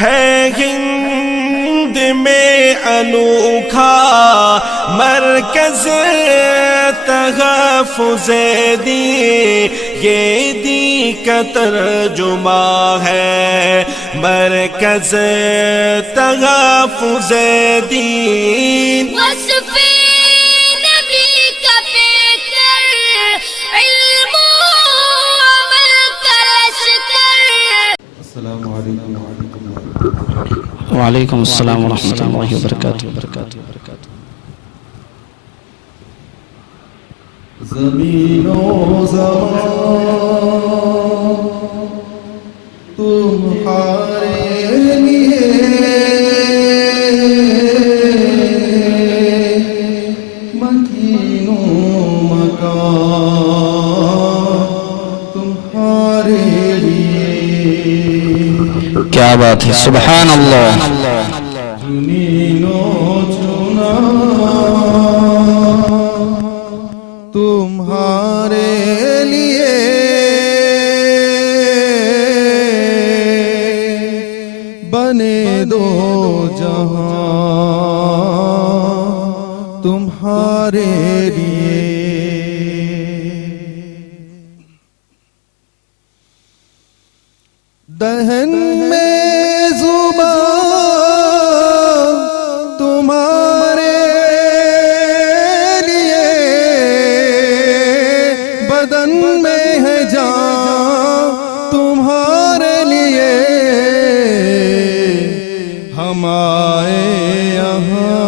ہے ہند میں انوکھا مرکز تحفظ دین، یہ دین کا ترجمہ ہے مرکز تحفظ دین۔ وصف نبی کا پیکر، علم و عمل کا لشکر۔ السلام علیکم ورحمۃ اللہ۔ وعلیکم السلام ورحمۃ اللہ وبرکاتہ۔ زمین و زمان تمہارے لیے مکین و مکان تمہارے لیے۔ کیا بات ہے، سبحان اللہ۔ چنین و چنا تمہارے لیے، بنے دو جہاں تمہارے لیے۔ دہن میں زبان تمہارے لیے، بدن میں ہے جان تمہارے لیے۔ ہم آئے یہاں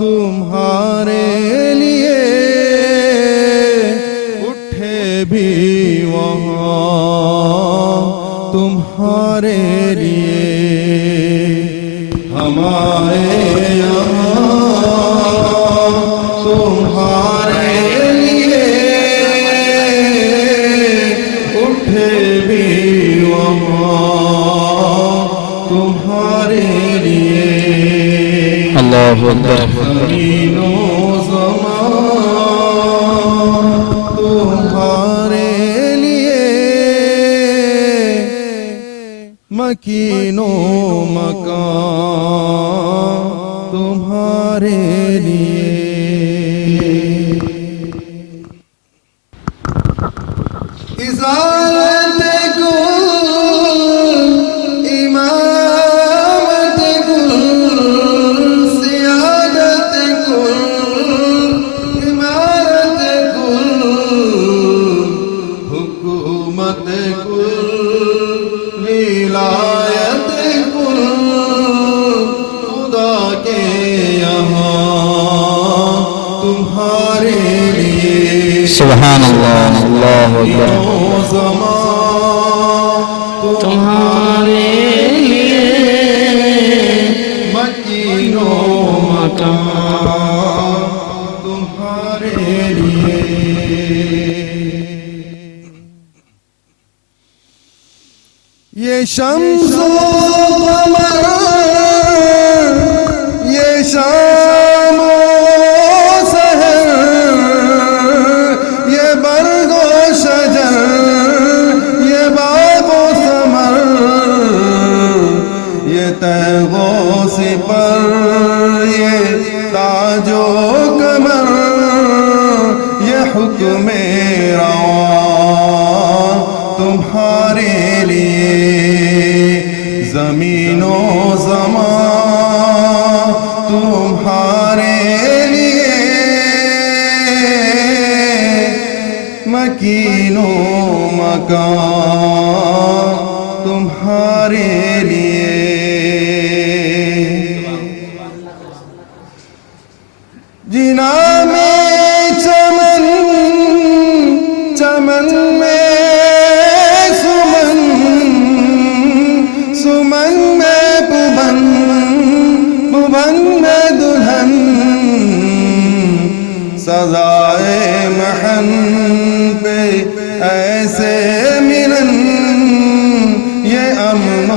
تمہارے لیے، اٹھے بھی وہاں تمہارے لیے۔ ہم آئے یہاں تمہارے لیے، اٹھے بھی وہاں تمہارے لیے۔ اللہ اکبر۔ زمین و زمان تمہارے لیے، مکین و مکان تمہارے لیے۔ ازالت گل، امامت گل، سیادت گل، امارت گل، حکومت گل، ولایت گل، خدا کے یہاں تمہارے لیے۔ سبحان اللہ، اللہ اکبر۔ زمان تمہارے لیے مکین و مکان تمہارے لیے۔ یہ شمس و قمر، یہ شام و سحر، یہ برگ و شجر، یہ باغ و ثمر، یہ تیغ و سپر، یہ تاج و کمر، یہ حکم رواں تمہارے لیے۔ زمین و زمان تمہارے لیے، مکین و مکان تمہارے لیے۔ جنا میں چمن، چمن میں سمن، سمن میں بھون، بھون میں دلہن، سزائے محن پہ ایسے ملن، یہ امن و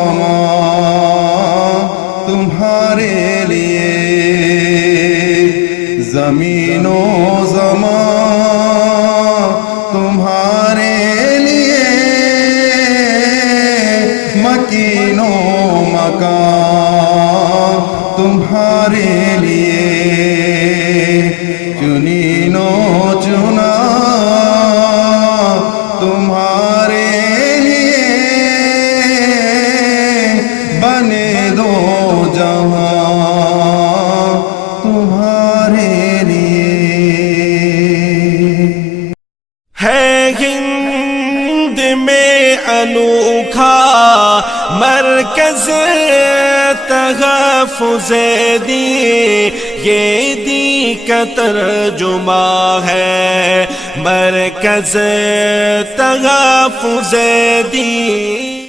امان تمہارے لیے۔ زمین و زمان تمہارے لیے، مکینو مکان تمہارے لیے چنینو چنا تمہارے لیے بنے دو جہاں تمہارے لیے ہے ہند میں انوکھا مرکز تحفظ دین، یہ دین کا ترجمہ ہے مرکز تحفظ دین۔